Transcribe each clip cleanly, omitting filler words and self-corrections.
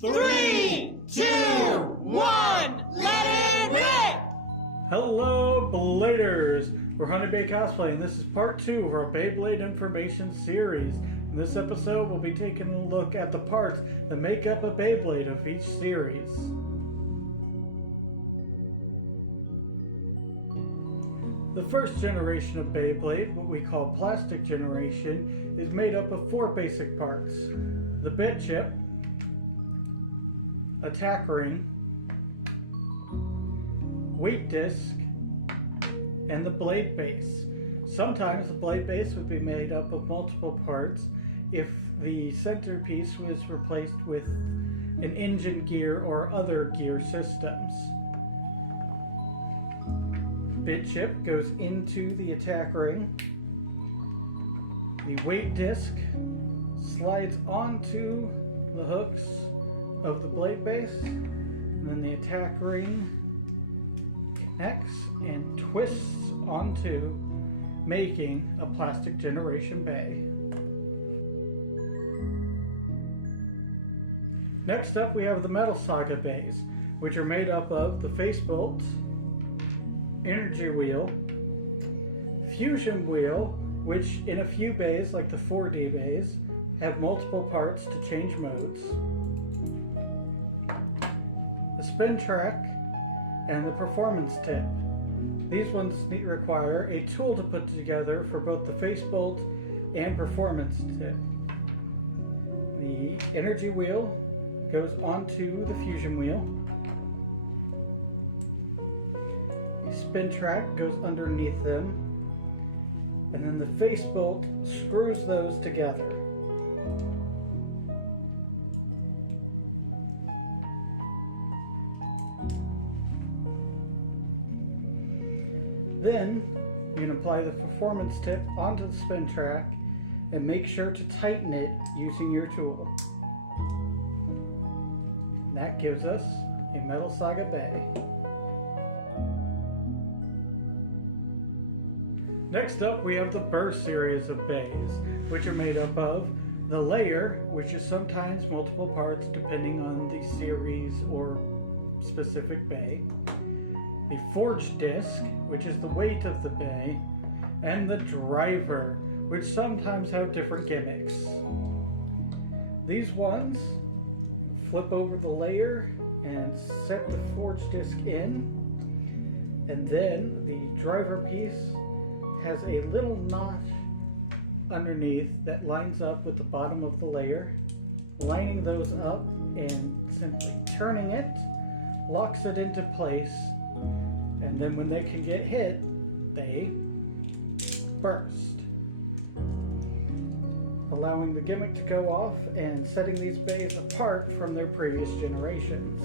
3, 2, 1, let it rip! Hello, Bladers! We're Honey Bay Cosplay, and this is part 2 of our Beyblade information series. In this episode, we'll be taking a look at the parts that make up a Beyblade of each series. The first generation of Beyblade, what we call plastic generation, is made up of 4 basic parts: the bit chip, attack ring, weight disc, and the blade base. Sometimes the blade base would be made up of multiple parts if the centerpiece was replaced with an engine gear or other gear systems. Bit chip goes into the attack ring. The weight disc slides onto the hooks of the blade base, and then the attack ring connects and twists onto, making a plastic generation bay. Next up, we have the Metal Saga bays, which are made up of the face bolt, energy wheel, fusion wheel, which in a few bays, like the 4D bays, have multiple parts to change modes, the spin track, and the performance tip. These ones require a tool to put together for both the face bolt and performance tip. The energy wheel goes onto the fusion wheel. The spin track goes underneath them, and then the face bolt screws those together. Then you can apply the performance tip onto the spin track and make sure to tighten it using your tool. That gives us a Metal Saga bay. Next up, we have the Burst series of bays, which are made up of the layer, which is sometimes multiple parts depending on the series or specific bay, the forge disc, which is the weight of the bay, and the driver, which sometimes have different gimmicks. These ones flip over the layer and set the forge disc in, and then the driver piece has a little notch underneath that lines up with the bottom of the layer. Lining those up and simply turning it locks it into place, and then when they can get hit, they burst, allowing the gimmick to go off and setting these bays apart from their previous generations.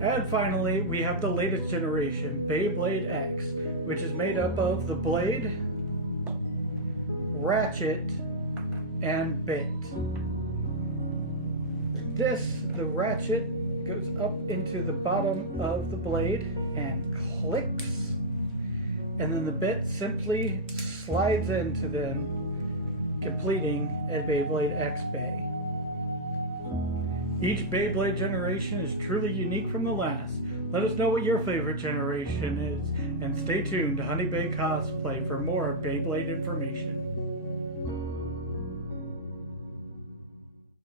And finally, we have the latest generation, Beyblade X, which is made up of the blade, ratchet, and bit. The ratchet goes up into the bottom of the blade and clicks, and then the bit simply slides into them, completing a Beyblade X bay. Each Beyblade generation is truly unique from the last. Let us know what your favorite generation is, and stay tuned to Honey Bay Cosplay for more Beyblade information.